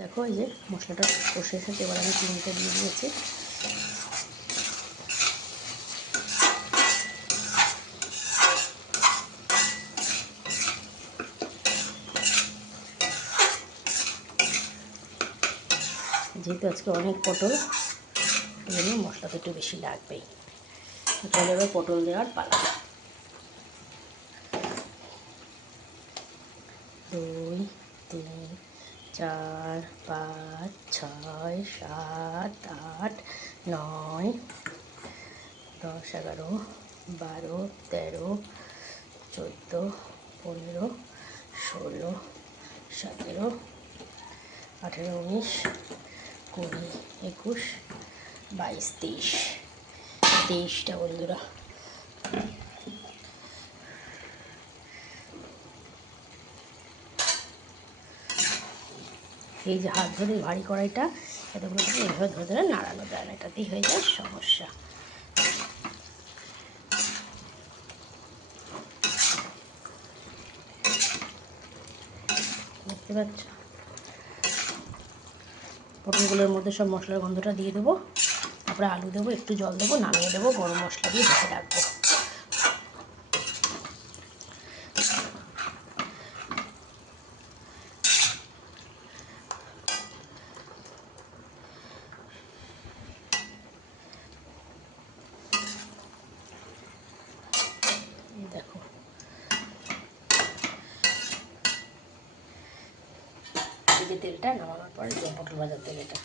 দেখো এই যে মশলাটা কষে এসেছে, এবার আমি চিনিটা দিয়ে দিয়েছি। যেহেতু আজকে অনেক পটল, এই জন্য মশলাটা একটু বেশি লাগবেই। তাহলে এবার পটল দেওয়ার পালা। 2, 3, 4, 5, 6, 7, 8, 9, 10, 11, 12, 13, 14, 15, 16, 17, 18, 19, 20, 21, 22, 23, 23টা বন্ধুরা। এই যে হাত ধরে ভারী কড়াইটা, এতগুলো এইভাবে ধরে ধরে নাড়ানো যায় না, এটাতেই হয়ে যায় সমস্যা। দেখতে পাচ্ছ, পটলগুলোর মধ্যে সব মশলার গন্ধটা দিয়ে দেবো, তারপরে আলু দেবো, একটু জল দেবো, নামিয়ে দেবো, গরম মশলা দিয়ে ঢেকে রাখবো। দেখো এই যে তেলটা নামানোর পরে যে পটল ভাজার তেল, এটা